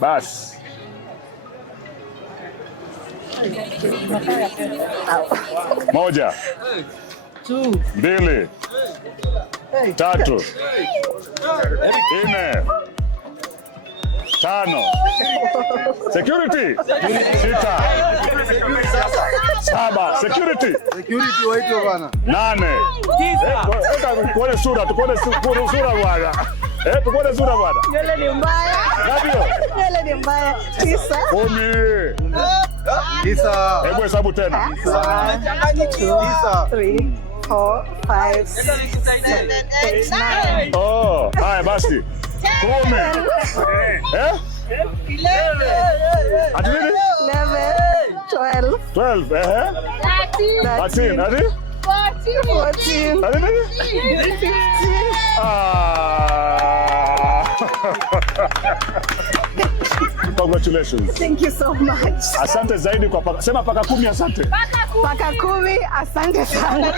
Basi. Moja. 2. 3. 4. 5. Security. 6. 7. Security. Security waitwe bwana. 8. 9. Tuone sura bwana. Tuone sura bwana. Nywele ni mbaya. Ndio. Nywele ni mbaya. 9. 10. 9. Hebu hesabu tena. 9. 3, 4, 5, 6, 7, 8, 9. Oh, haya basi. 10. 11. Ati nini? 12. 12. 13. Ati? 14. Ati nini? 15. Congratulations. Thank you so much. Asante zaidi kwa sema paka 10 asante. Paka 10 asante sana.